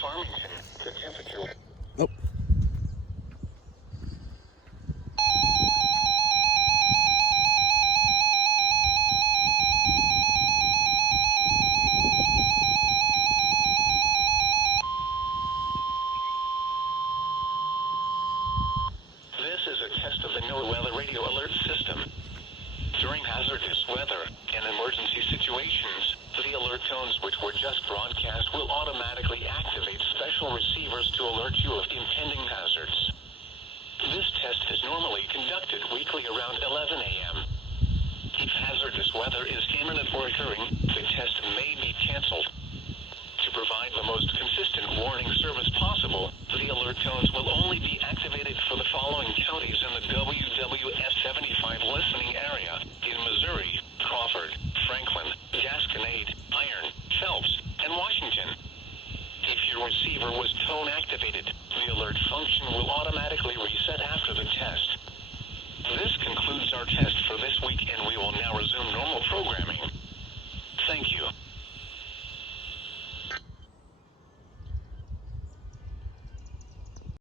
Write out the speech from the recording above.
Farmington, the temperature... Nope. This is a test of the NOAA Weather Radio Alert System. During hazardous weather and emergency situations, the alert tones which were just broadcast will automatically activate special receivers to alert you of impending hazards. This test is normally conducted weekly around 11 a.m. If hazardous weather is imminent or occurring, the test may be canceled. To provide the most consistent warning service possible, the alert tones will only be activated for the following counties in the WWF75 listening area in Missouri, Crawford, Franklin, Gasconade, Iron, Phelps, and Washington. If your receiver was tone activated, the alert function will automatically reset after the test.